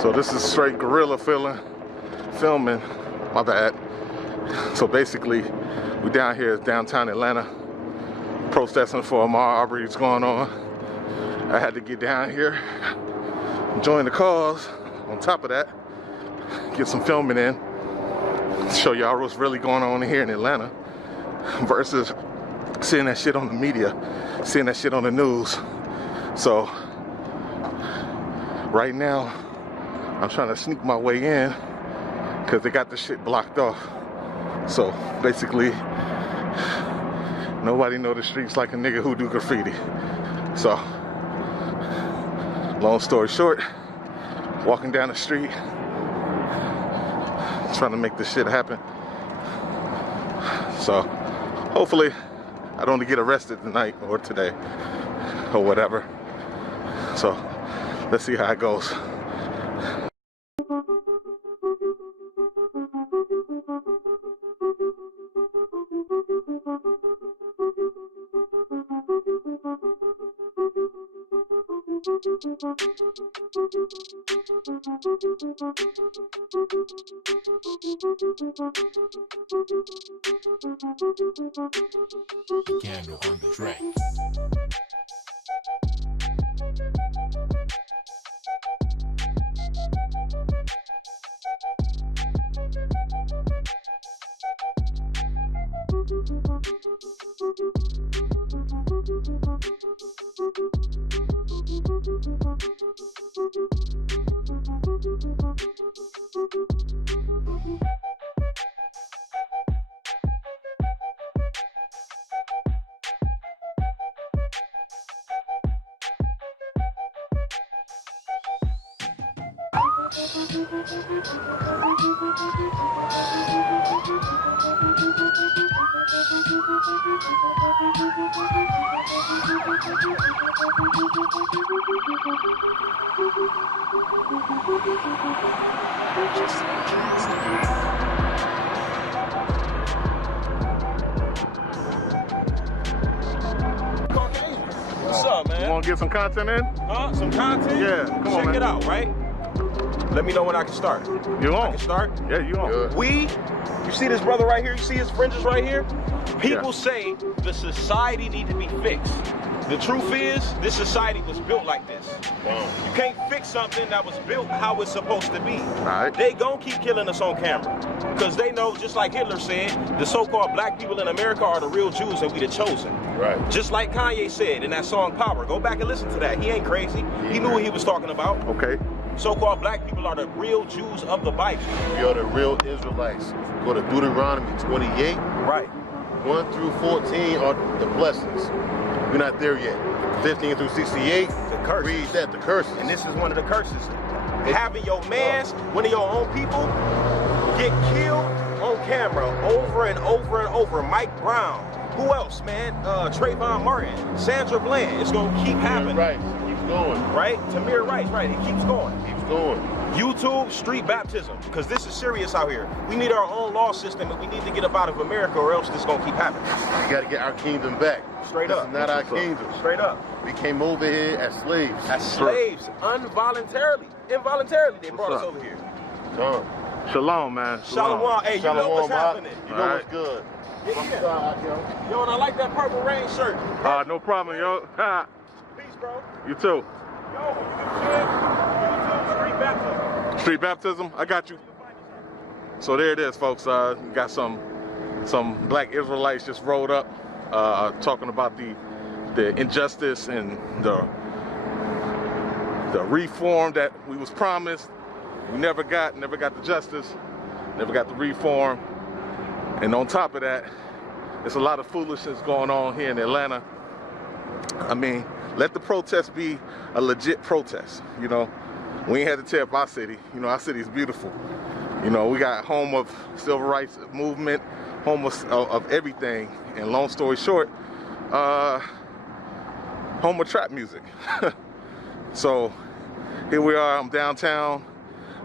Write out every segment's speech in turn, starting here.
So this is straight guerrilla filming, my bad. So basically, we down here downtown Atlanta, protesting for a mob robbery that's going on. I had to get down here, join the cause. On top of that, get some filming in, show y'all what's really going on here in Atlanta versus seeing that shit on the media, seeing that shit on the news. So right now, I'm trying to sneak my way in because they got the shit blocked off. So basically, nobody know the streets like a nigga who do graffiti. So, long story short, walking down the street, trying to make this shit happen. So, hopefully, I don't get arrested tonight or today or whatever. So, let's see how it goes. PQNO on the track. What's up, man? You want to get some content in? Some content? Yeah, come on, Check man. it out, right? Let me know when I can start. You I on? can start? Yeah, you on. Good. You see this brother right here? You see his fringes right here? People say the society need to be fixed. The truth is, this society was built like this. You can't fix something that was built how it's supposed to be. Right. They gon' keep killing us on camera. Because they know, just like Hitler said, the so-called black people in America are the real Jews and we the chosen. Right. Just like Kanye said in that song Power. Go back and listen to that. He ain't crazy. He knew what he was talking about. Okay. So-called black people are the real Jews of the Bible. We are the real Israelites. Go to Deuteronomy 28. Right. 1 through 14 are the blessings. We're not there yet. 15 through 68, The curses. read that, the curses. And this is one of the curses. Having your mans, one of your own people, get killed on camera over and over and over. Mike Brown. Who else, man? Trayvon Martin, Sandra Bland. It's gonna keep happening. Right, keeps going. Right? Tamir Rice, right. It keeps going. Keeps going. YouTube, street baptism, because this is serious out here. We need our own law system and we need to get up out of America or else this is gonna keep happening. We gotta get our kingdom back. Straight this up. Is not our kingdom. Straight up. We came over here as slaves. As slaves, involuntarily, they brought us over here. Done. Shalom, man. Shalom. Hey, you know what's happening. You know what's good. Yeah. Yo, and I like that purple rain shirt. No problem, yo. Peace, bro. You too. Yo, you street baptism. Street baptism, I got you. So there it is, folks. We got some black Israelites just rolled up, talking about the injustice and the reform that we was promised. We never got the justice, never got the reform. And on top of that, there's a lot of foolishness going on here in Atlanta. I mean, let the protest be a legit protest, you know. We ain't had to tear up our city. You know, our city is beautiful. You know, we got home of civil rights movement, home of everything. And long story short, home of trap music. So here we are, I'm downtown.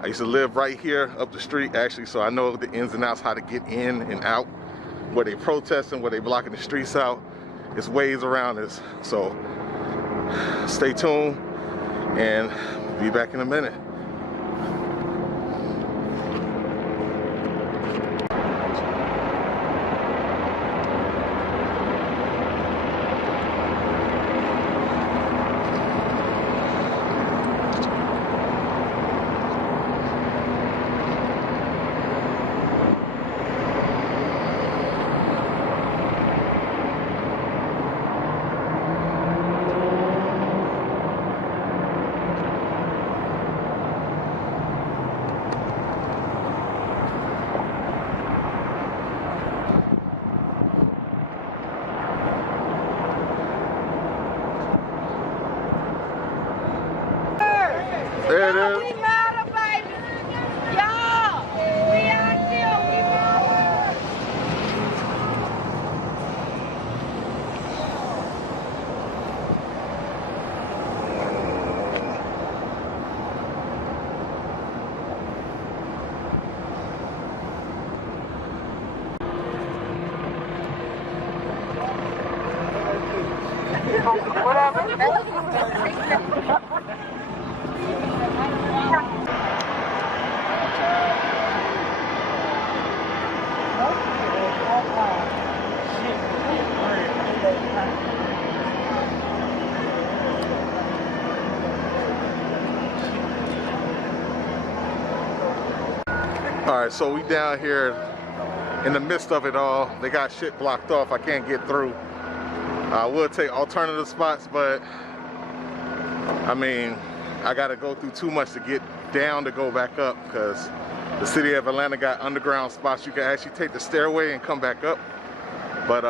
I used to live right here up the street, actually, so I know the ins and outs, how to get in and out, where they protesting, where they blocking the streets out. There's ways around this. So stay tuned and be back in a minute. There it is. We matter, baby. Y'all, we out here. We matter. All right, so we down here in the midst of it all. They got shit blocked off. I can't get through. I would take alternative spots, but I mean, I gotta go through too much to get down to go back up, because the city of Atlanta got underground spots. You can actually take the stairway and come back up, but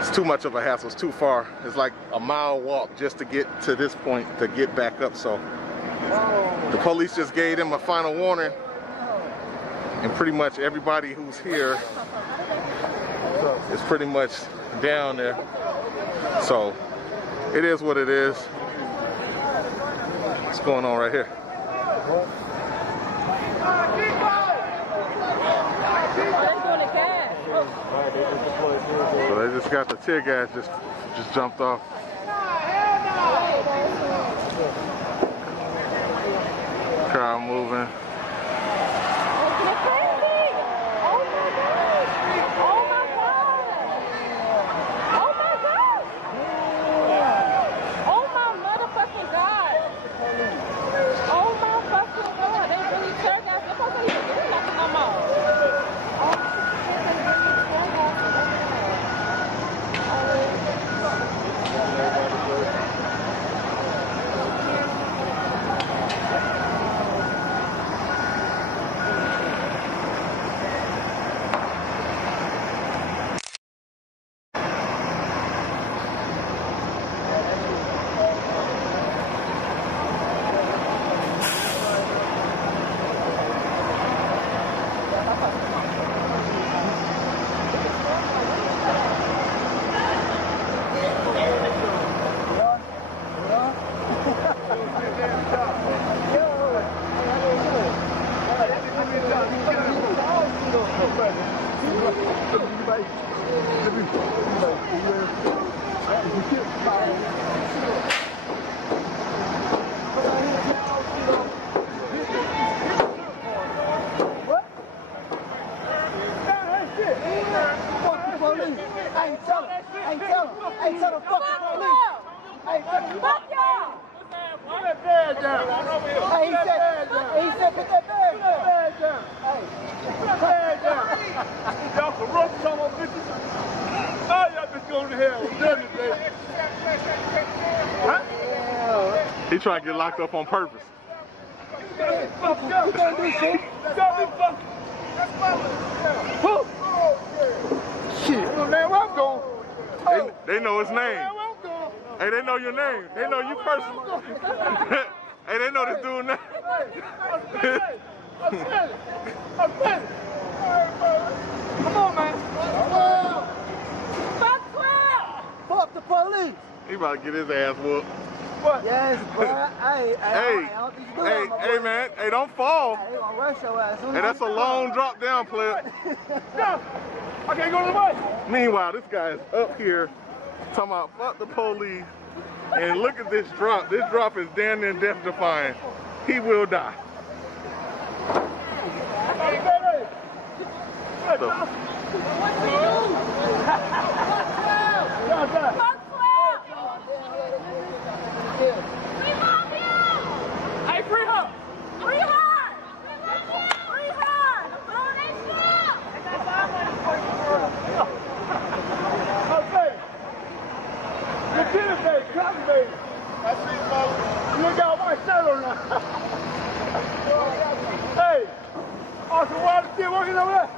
it's too much of a hassle. It's too far. It's like a mile walk just to get to this point to get back up. So the police just gave them a final warning, and pretty much everybody who's here is pretty much down there. So it is what it is. What's going on right here? So they just got the tear gas just jumped off. Crowd moving. He trying to get locked up on purpose. Shit, man, where I'm going? They know his name. Hey, they know your name. They know you personally. Hey, they know this dude's name. I'm ready. Come on, man. Fuck the police. He about to get his ass whooped. What? Yes, bro. Hey, man. Hey, don't fall. Hey, gonna rush your ass. Hey, that's a long drop down, player. No, I can't go to the bus. Meanwhile, this guy is up here talking about fuck the police. And look at this drop. This drop is damn near death defying. He will die. Hey, free her! Free her! Free her! Okay. Lieutenant Bay, Cotton Bay. That's it, folks. You ain't got my shirt on now. Hey, Austin, why is the kid working over there?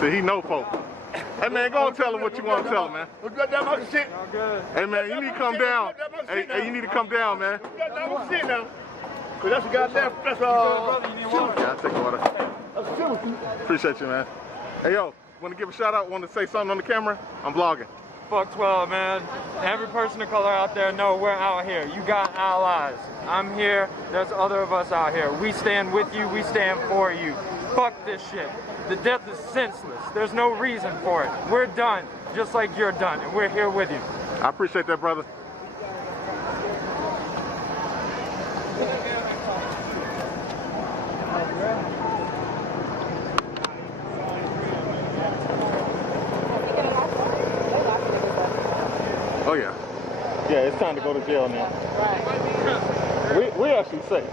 See, he know folks. Hey man, go and tell him what you want to tell him, man. What's that damn shit? Hey man, you need to come down. Hey, you need to come down, man. What's that damn shit now? Cause that's a goddamn, that's Yeah, I'll take water. that's Appreciate you, man. Hey yo, want to give a shout out? Want to say something on the camera? I'm vlogging. Fuck 12, man. Every person of color out there know we're out here. You got allies. I'm here. There's other of us out here. We stand with you. We stand for you. Fuck this shit. The death is senseless. There's no reason for it. We're done, just like you're done, and we're here with you. I appreciate that, brother. Oh yeah. Yeah, it's time to go to jail now. Right. We're actually safe.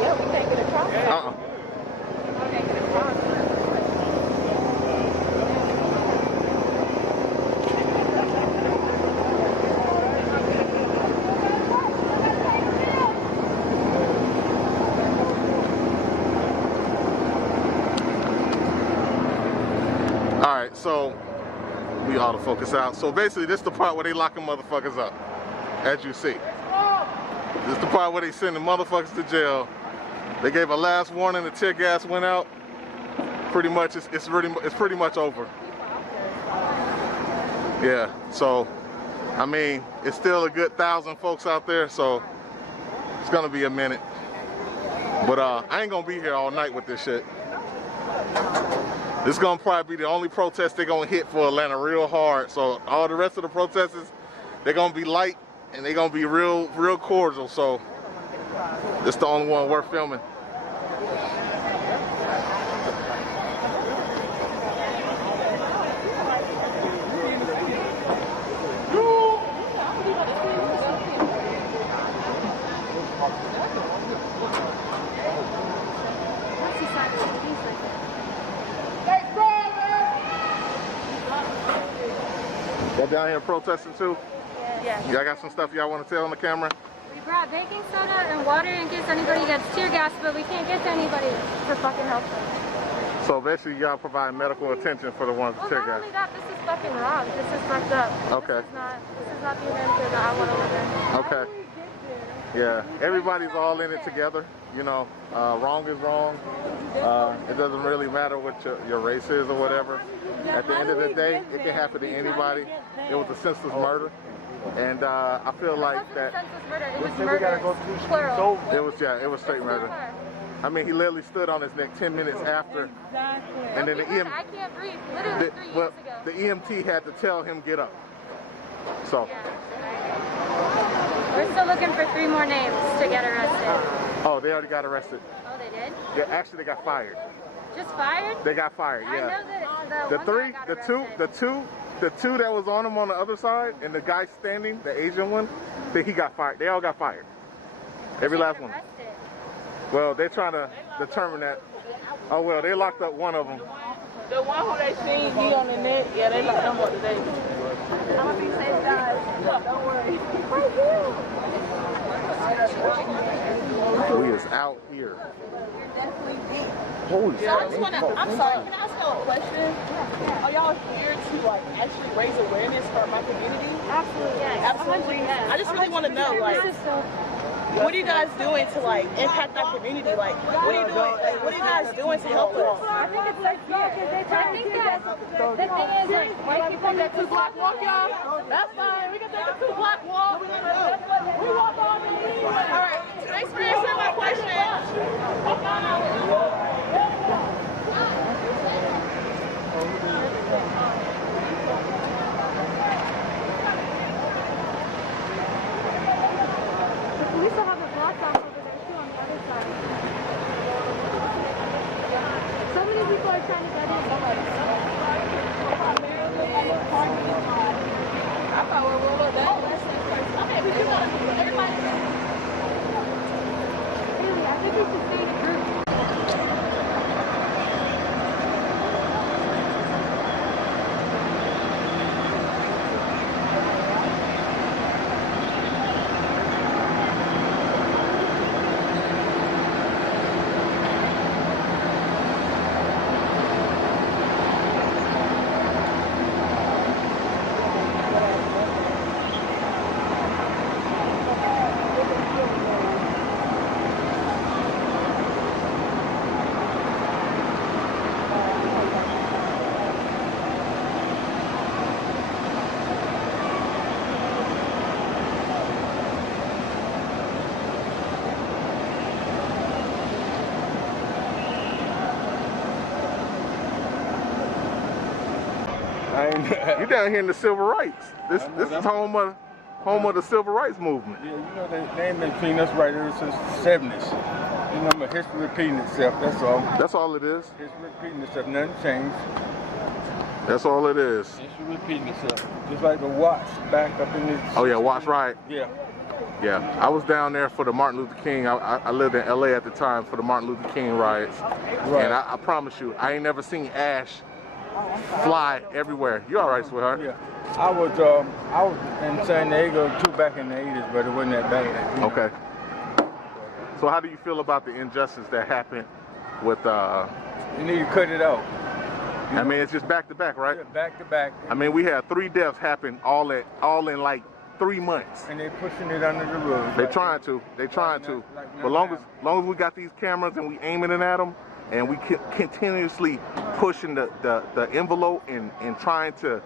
Yeah, we can't get across that. We can't get across that. Alright, so we autofocus out. So basically this is the part where they locking motherfuckers up, as you see. This is the part where they sending motherfuckers to jail. They gave a last warning, the tear gas went out. Pretty much, it's pretty much over. Yeah, so, I mean, it's still a good 1,000 folks out there, so it's gonna be a minute. But I ain't gonna be here all night with this shit. This is gonna probably be the only protest they're gonna hit for Atlanta real hard. So all the rest of the protesters, they're gonna be light and they're gonna be real cordial. So this is the only one worth filming. Y'all down here protesting too? Yeah. Y'all got some stuff y'all want to tell on the camera? We brought baking soda and water in case anybody gets tear gas, but we can't get to anybody for fucking help. So basically y'all provide medical attention for the ones with tear Well, not gas. only that, this is fucking wrong. This is fucked up. Okay. This is not the America that I want to live in. Okay. Yeah, everybody's all in it together. You know, wrong is wrong. It doesn't really matter what your race is or whatever. At the end of the day, it can happen to anybody. It was a senseless murder. And I feel like that. It was murder. Plural. It was straight murder. I mean, he literally stood on his neck 10 minutes after. And then I can't breathe. Literally 3 years ago. the EMT had to tell him get up. So. We're still looking for 3 more names to get arrested. Oh, they already got arrested. Oh, they did? Yeah, actually, they got fired. Just fired? They got fired. Yeah. I know that The one three, guy got the two that was on him on the other side, and the guy standing, the Asian one, he got fired. They all got fired. Every last one. Arrested. Well, they're trying to determine that. Oh well, they locked up one of them. The one who they seen be on the net, yeah, they locked him up today. I'm gonna be safe, guys. Don't worry. We is out here. Holy shit. I'm sorry, can I ask y'all a question? Are y'all here to like actually raise awareness for my community? Absolutely, yes. Absolutely. I just really want to know, like, what are you guys doing to like impact our community? Like, what are you doing? Like, what are you guys doing to help us? I think it's like, yeah, because they try to think that the thing is, like, white people get 2 block walk, y'all. That's fine. We can take a 2 block walk. We walk on the street. All right. Thanks for answering my question. We still have a block off over there too on the other side. So many people are trying to get in. I thought we were rolling down. Okay, we do everybody. You down here in the civil rights. This is home of the civil rights movement. Yeah, you know, they ain't been between us right here since the 70s. You know, history repeating itself, that's all. That's all it is. History repeating itself, nothing changed. That's all it is. History repeating itself. Just like the Watts back up in the... Oh yeah, Watts riot. Yeah. Yeah, I was down there for the Martin Luther King. I lived in LA at the time for the Martin Luther King riots. Right. And I promise you, I ain't never seen ash fly everywhere. You all right, sweetheart? Yeah. I was in San Diego too back in the 80s, but it wasn't that bad. Okay. So how do you feel about the injustice that happened with You need to cut it out. I mean, it's just back to back, right? Yeah, back to back. I mean, we had 3 deaths happen all in like 3 months. And they pushing it under the rug. They trying to. But long as we got these cameras and we aiming it at them, and we continuously pushing the envelope and trying to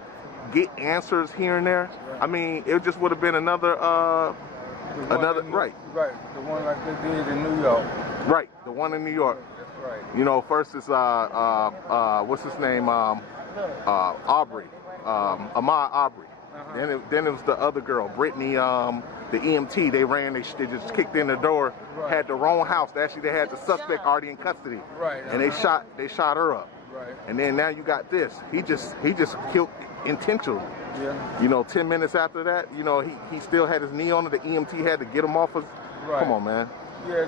get answers here and there. I mean, it just would have been another right. Right, the one like they did in New York. Right, the one in New York. That's right. You know, first it's what's his name? Aubrey, Ahmaud Aubrey. Then it was the other girl, Brittany, the EMT. They just kicked in the door, had the wrong house. Actually, they had the suspect already in custody. Right. And they shot her up. Right. And then now you got this. He just killed intentionally. Yeah. You know, 10 minutes after that, you know, he still had his knee on it. The EMT had to get him off. Right. Come on, man. Yeah,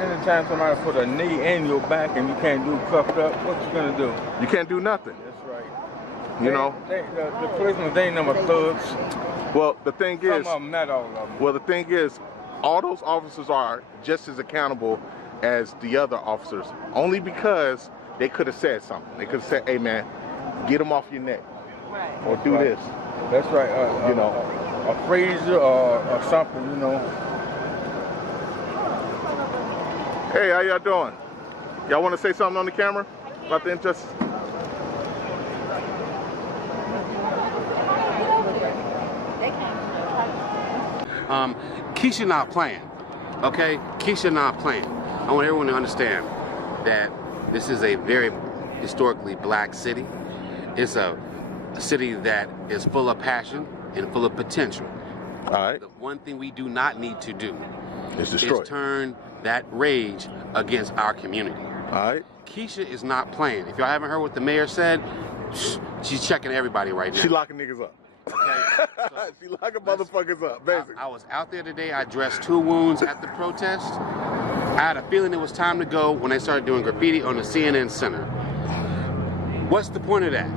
anytime somebody put a knee in your back and you can't do cuffed up, what you gonna do? You can't do nothing. That's right. You know? The policemen, they ain't number thugs. Well, the thing is... Some of them, not all of them. Well, the thing is, all those officers are just as accountable as the other officers, only because they could have said something. They could have said, hey, man, get him off your neck. Right. Or do this. That's right. You know. A freezer or something, you know. Hey, how y'all doing? Y'all want to say something on the camera about the injustice? Keisha not playing, okay? Keisha not playing. I want everyone to understand that this is a very historically black city. It's a city that is full of passion and full of potential. All right. The one thing we do not need to do It's is destroyed. turn that rage against our community. All right. Keisha is not playing. If y'all haven't heard what the mayor said, she's checking everybody right now. She locking niggas up. Okay, so she locking motherfuckers up, basically. I was out there today. I dressed 2 wounds at the protest. I had a feeling it was time to go when they started doing graffiti on the CNN Center. What's the point of that?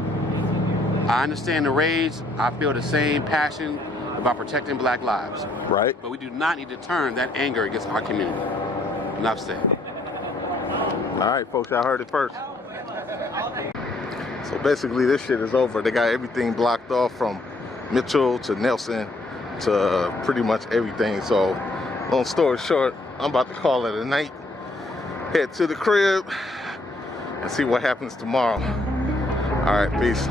I understand the rage. I feel the same passion about protecting black lives. Right. But we do not need to turn that anger against our community. Enough said. All right, folks, y'all heard it first. So basically, this shit is over. They got everything blocked off from Mitchell to Nelson to pretty much everything. So, long story short, I'm about to call it a night, head to the crib, and see what happens tomorrow. All right, peace.